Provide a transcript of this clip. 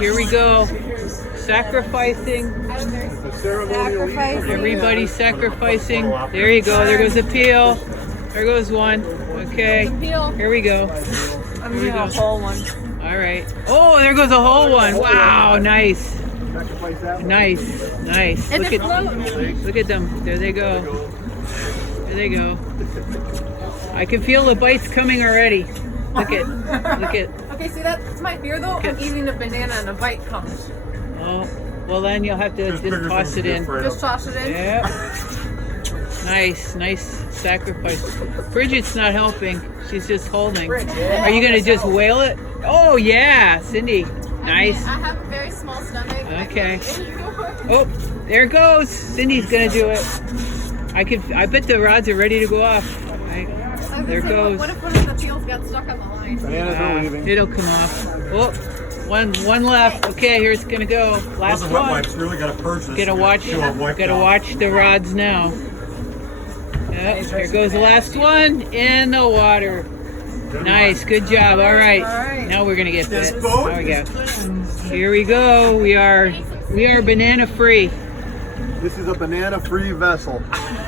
Here we go. Sacrificing. Everybody's sacrificing. There you go. There goes a peel. There goes one. Okay. Here we go. I'm doing a whole one. All right. Oh, there goes a whole one. Wow, nice. Nice. Nice. Look at them. There they go. There they go. I can feel the bites coming already. Look at. Okay, see that's my fear though. I'm eating a banana and a bite comes. Oh, well then you'll have to just toss it in. Just toss it in. Yep. Nice sacrifice. Bridget's not helping. She's just holding. Are you gonna just whale it? Oh yeah, Cindy. Nice. I have a very small stomach. Okay. Oh, there it goes. Cindy's gonna do it. I bet the rods are ready to go off. There it goes. What if one of the peels got stuck on the line? Bananas are leaving. It'll come off. Oh, one left. Okay, here's gonna go. Last Those are wet one. wipes. Really gotta purge this. Gotta watch the rods now. Yep, here goes the last one in the water. Nice, good job. All right, now we're gonna get bit. There we go. Here we go. We are banana free. This is a banana-free vessel.